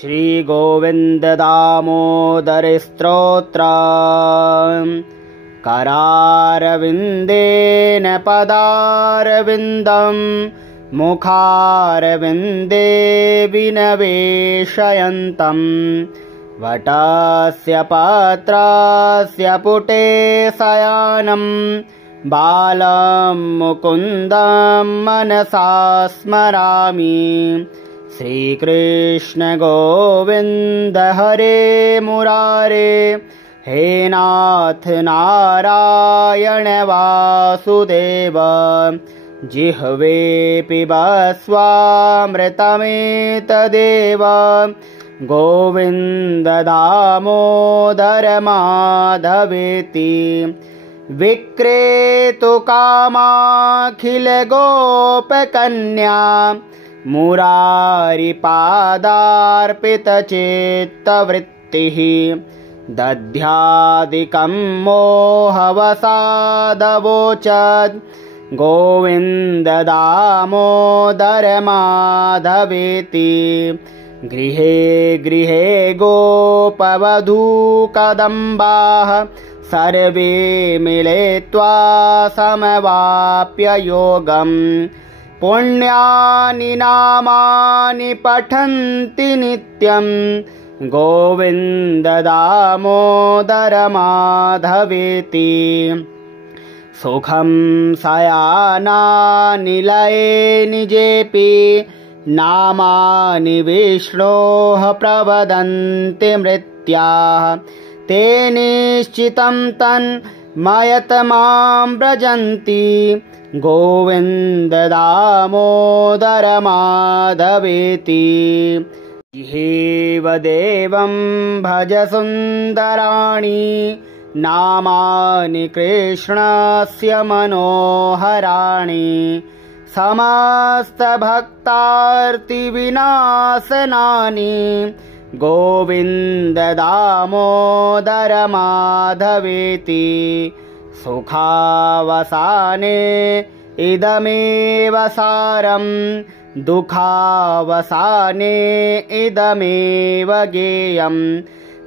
श्रीगोविन्ददामोदरस्तोत्र करारविन्देन पदारविन्दं मुखारविन्दे विनवेशयन्तं वटस्य पत्रस्य पुटे शयनं बालं मुकुन्दं मनसा स्मरामि। श्रीकृष्ण गोविन्द हरे मुरारे, हे नाथ नारायण वासुदेव। जिह्वे पिबस्वामृतमेतदेव, गोविन्द दामोदर माधवेति। विक्रेतुकामाखिल गोपकन्या, मुरारिपादार्पितचित्तवृत्तिः। दध्यादिकं मोहवसादवोचद्, गोविन्द दामोदर माधवेति। गृहे गृहे गोपवधूकदम्बाः, सर्वे मिलित्वा समवाप्य योगम्। पुण्यानि नामानि पठन्ति नित्यं, गोविन्द दामोदर माधवेति। सुखं शयानानिलये निजेऽपि, नामानि विष्णोः प्रवदन्ति मृत्याः। ते निश्चितं तन्मयतमां व्रजन्ति, गोविन्द दामोदर माधवेति। इहेव देवं भज सुन्दराणि, नामानि कृष्णस्य मनोहराणि। समस्तभक्तार्तिविनाशनानि, गोविन्द दामोदर माधवेति। सुखावसाने इदमेव सारं, दुःखावसाने इदमेव गेयं।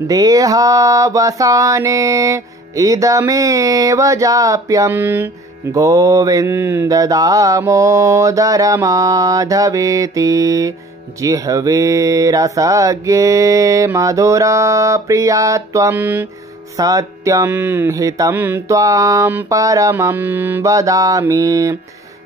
देहावसाने इदमेव जाप्यं, गोविन्द दामोदर माधवेति। जिह्वे रसज्ञे मधुरप्रियात्वं, सत्यं हितं त्वां परमं वदामि।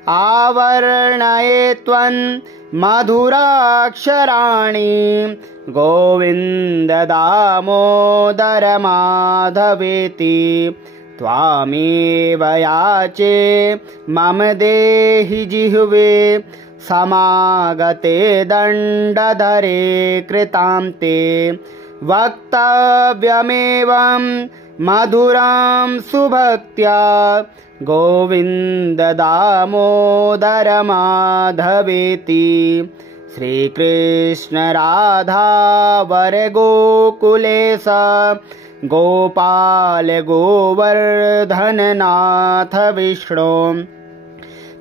आवर्णये त्वं मधुराक्षराणि, गोविन्द दामोदर माधवेति। त्वामेव याचे मम देहि जिह्वे, समागते दण्डधरे कृतान्ते। वक्तव्यमेवं मधुरां सुभक्त्या, गोविन्द दामोदर माधवेति। श्रीकृष्ण राधा वर गोकुलेश, गोपाल गोवर्धननाथ विष्णु।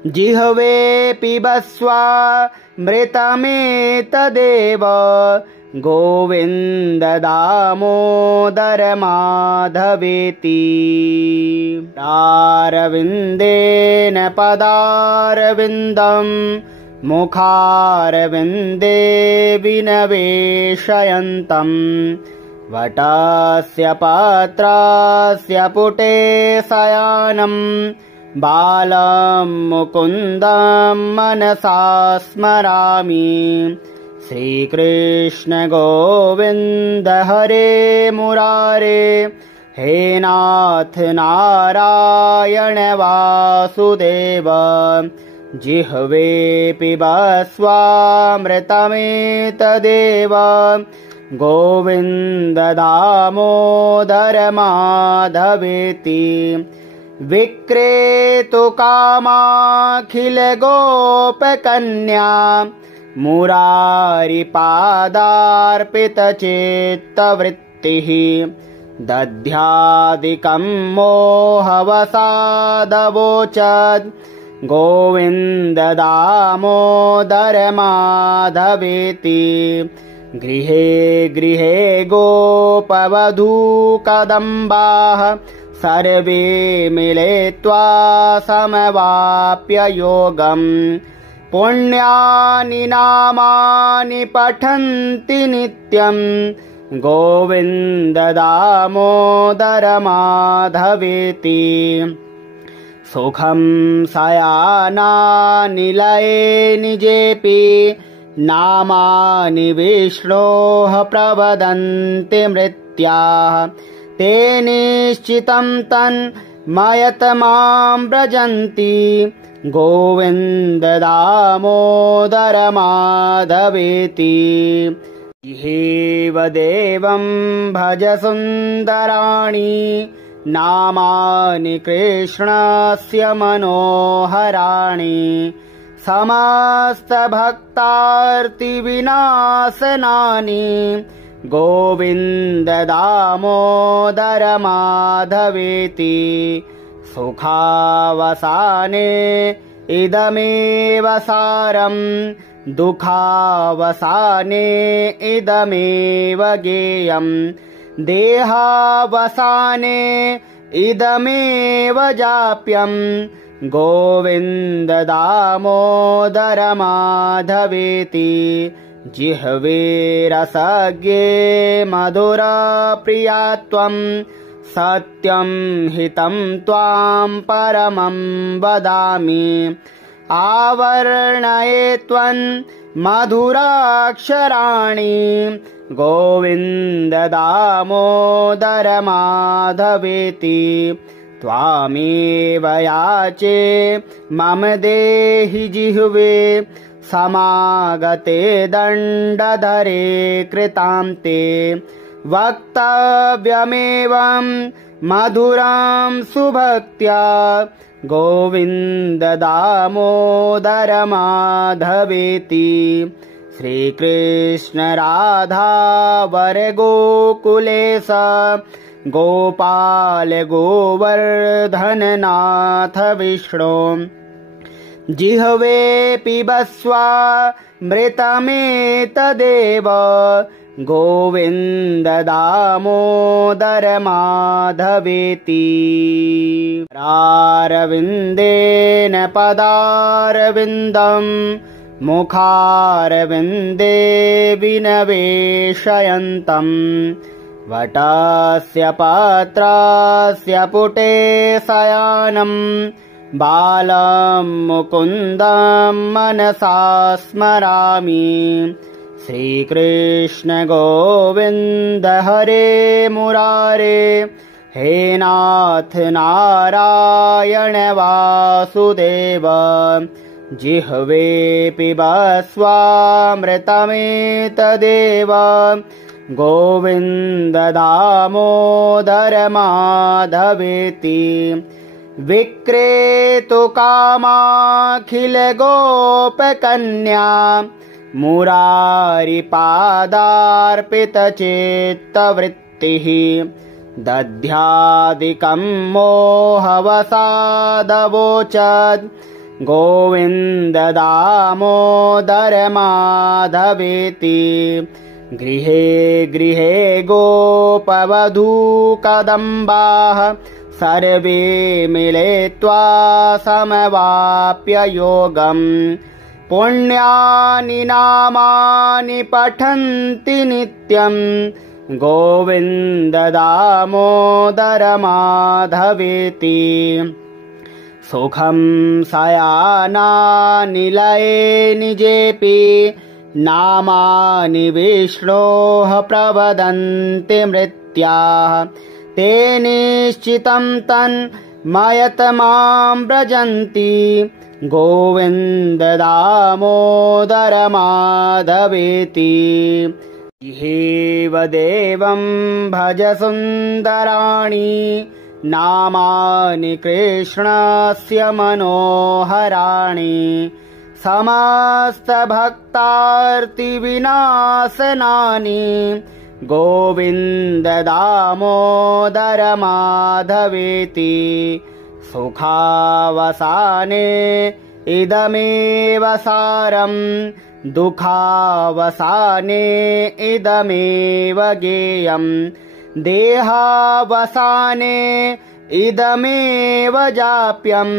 जिह्वे पिबस्वामृतमेतदेव, गोविन्द दामोदर माधवेति। अरविन्देन पदारविन्दं, मुखारविन्दे विनवेशयन्तं। वटस्य पत्रस्य पुटे शयनं, बालं मुकुन्दं मनसा स्मरामि। श्रीकृष्ण गोविन्द हरे मुरारे, हे नाथ नारायण वासुदेव। जिह्वे पिबस्वामृतमेतदेव, गोविन्द दामोदर माधवेति। विक्रेतुकामाखिल गोपकन्या, मुरारिपादार्पितचित्तवृत्तिः। दध्यादिकं मोहवसादवोचद्, गोविन्द दामोदर माधवेति। गृहे गृहे गोपवधूकदम्बाः सर्वे मिलित्वा समवाप्य योगम् पुण्यानि नामानि पठन्ति नित्यम् गोविन्द दामोदर माधवेति सुखं शयानानिलये निजेऽपि नामानि विष्णोः प्रवदन्ति मृत्याः ते निश्चितं तन्मयत मां व्रजन्ति गोविन्द दामोदर माधवेति इहेव देवं भज सुन्दराणि नामानि कृष्णस्य मनोहराणि समस्तभक्तार्तिविनाशनानि गोविन्द दामोदर माधवेति सुखावसाने इदमेव सारम् दुःखावसाने इदमेव गेयम् देहावसाने इदमेव जाप्यम् गोविन्द दामोदर माधवेति जिह्वे रसज्ञे मधुरप्रियात्वम् सत्यं हितं त्वां परमं वदामि आवर्णये त्वन् मधुराक्षराणि गोविन्द दामोदर माधवेति त्वामेव याचे मम देहि जिह्वे समागते दण्डधरे कृतान्ते वक्तव्यमेवं मधुरां सुभक्त्या गोविन्द दामोदर माधवेति श्रीकृष्ण राधा वर गोकुलेश गोपाल गोवर्धननाथ विष्णु जिह्वे पिबस्वामृतमेतदेव गोविन्द दामोदर माधवेति करारविन्देन पदारविन्दम् मुखारविन्दे विनवेशयन्तम् वटस्य पत्रस्य पुटे शयानम् बालं मुकुन्दं मनसा स्मरामि श्रीकृष्ण गोविन्द हरे मुरारे हे नाथ नारायण वासुदेव जिह्वे पिबस्वामृतमेतदेव गोविन्द दामोदर माधवेति विक्रेतुकामाखिल गोपकन्या मुरारिपादार्पितचित्तवृत्तिः दध्यादिकं मोहवसादवोचद् गोविन्द दामोदर माधवेति गृहे गृहे गोपवधूकदम्बाः सर्वे मिलित्वा समवाप्य योगम् पुण्यानि नामानि पठन्ति नित्यम् गोविन्द दामोदर माधवेति सुखं शयानानिलये निजेऽपि नामानि विष्णोः प्रवदन्ति मृत्याः ते निश्चितं तन्मयत मां व्रजन्ति गोविन्द दामोदर माधवेति इहेव देवं भज सुन्दराणि नामानि कृष्णस्य मनोहराणि समस्तभक्तार्तिविनाशनानि गोविन्द दामोदर माधवेति सुखावसाने इदमेव सारम् दुःखावसाने इदमेव गेयम् देहावसाने इदमेव जाप्यम्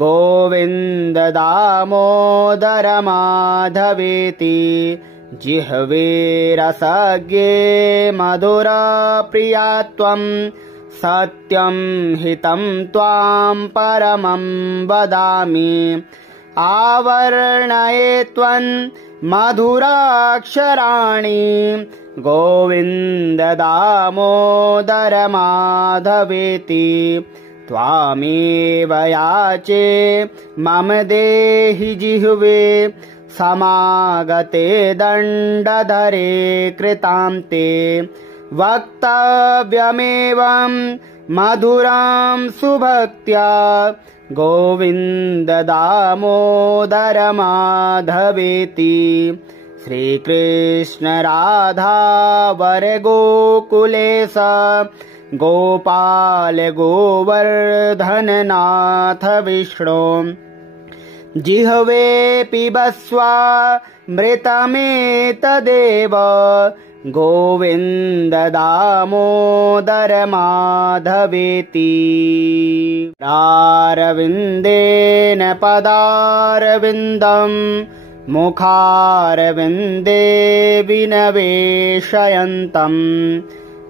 गोविन्द दामोदर माधवेति जिह्वे रसज्ञे मधुरप्रियात्वम् सत्यम् हितम् त्वाम् परमम् वदामि आवर्णये त्वन् मधुराक्षराणि गोविन्द दामोदर माधवेति त्वामेव याचे मम देहि जिह्वे समागते दण्डधरे कृतान्ते वक्तव्यमेवं मधुरां सुभक्त्या गोविन्द दामोदर माधवेति श्रीकृष्ण राधा वर गोकुलेश गोपाल गोवर्धननाथ विष्णु जिह्वे पिबस्वा मृतमेतदेव गोविन्द दामोदर माधवेति प्रारविन्देन पदारविन्दम् मुखारविन्दे विनवेशयन्तम्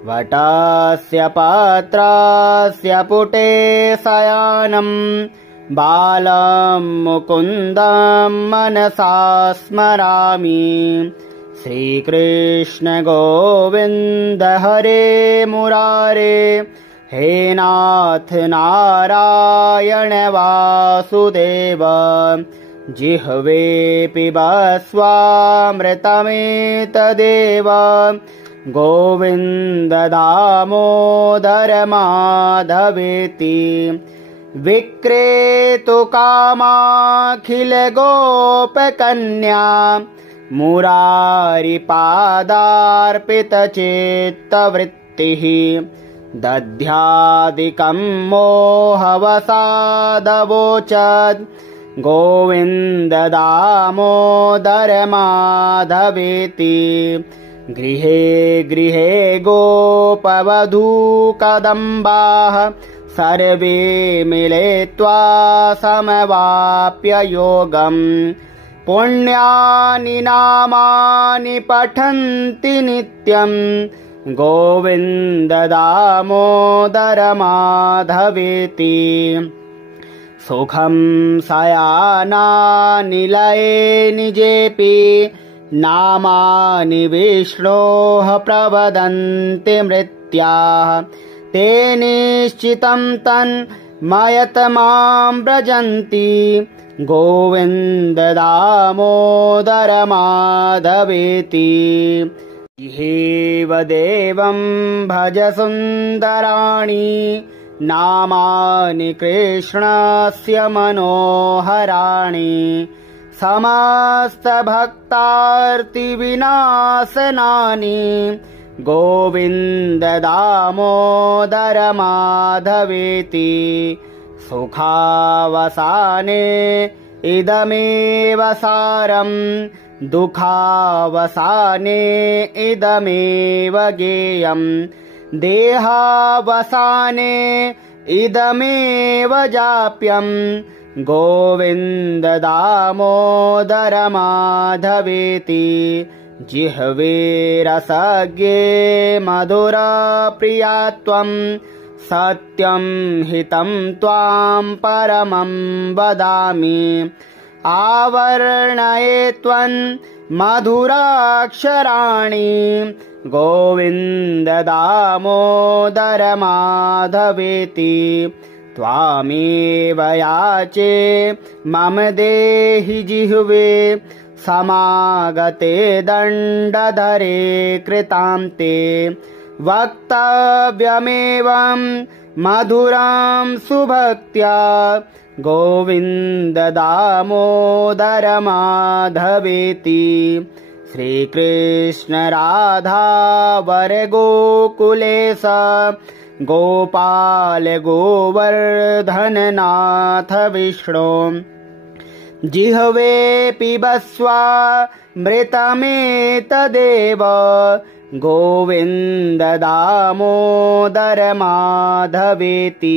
वटस्य पत्रस्य पुटे शयानम् बालं मुकुन्दं मनसा स्मरामि श्रीकृष्ण गोविन्द हरे मुरारे हे नाथ नारायण वासुदेव जिह्वे पिबस्वामृतमेतदेव गोविन्द दामोदर माधवेति विक्रेतुकामाखिल गोपकन्या मुरारिपादार्पितचित्तवृत्तिः दध्यादिकं मोहवसादवोचद् गोविन्द दामोदर माधवेति गृहे गृहे गोपवधूकदम्बाः सर्वे मिलित्वा समवाप्य योगम् पुण्यानि नामानि पठन्ति नित्यम् गोविन्द दामोदर माधवेति सुखं शयानानिलये निजेऽपि नामानि विष्णोः प्रवदन्ति मृत्याः ते निश्चितं तन्मयत मां व्रजन्ति गोविन्द दामोदर माधवेति इहेव देवं भज सुन्दराणि नामानि कृष्णस्य मनोहराणि समस्तभक्तार्तिविनाशनानि गोविन्द दामोदर माधवेति सुखावसाने इदमेव सारम् दुःखावसाने इदमेव गेयम् देहावसाने इदमेव जाप्यम् गोविन्द दामोदर माधवेति जिह्वे रसज्ञे मधुरप्रियात्वम् सत्यं हितं त्वाम् परमं वदामि आवर्णये त्वन् मधुराक्षराणि गोविन्द दामोदर माधवेति त्वामेव याचे मम देहि जिह्वे समागते दण्डधरे कृतान्ते वक्तव्यमेवं मधुरां सुभक्त्या गोविन्द दामोदर माधवेति श्रीकृष्ण राधा वर गोकुलेश गोपाल गोवर्धननाथ विष्णु जिह्वे पिबस्व मृतमेतदेव गोविन्द दामोदर माधवेति।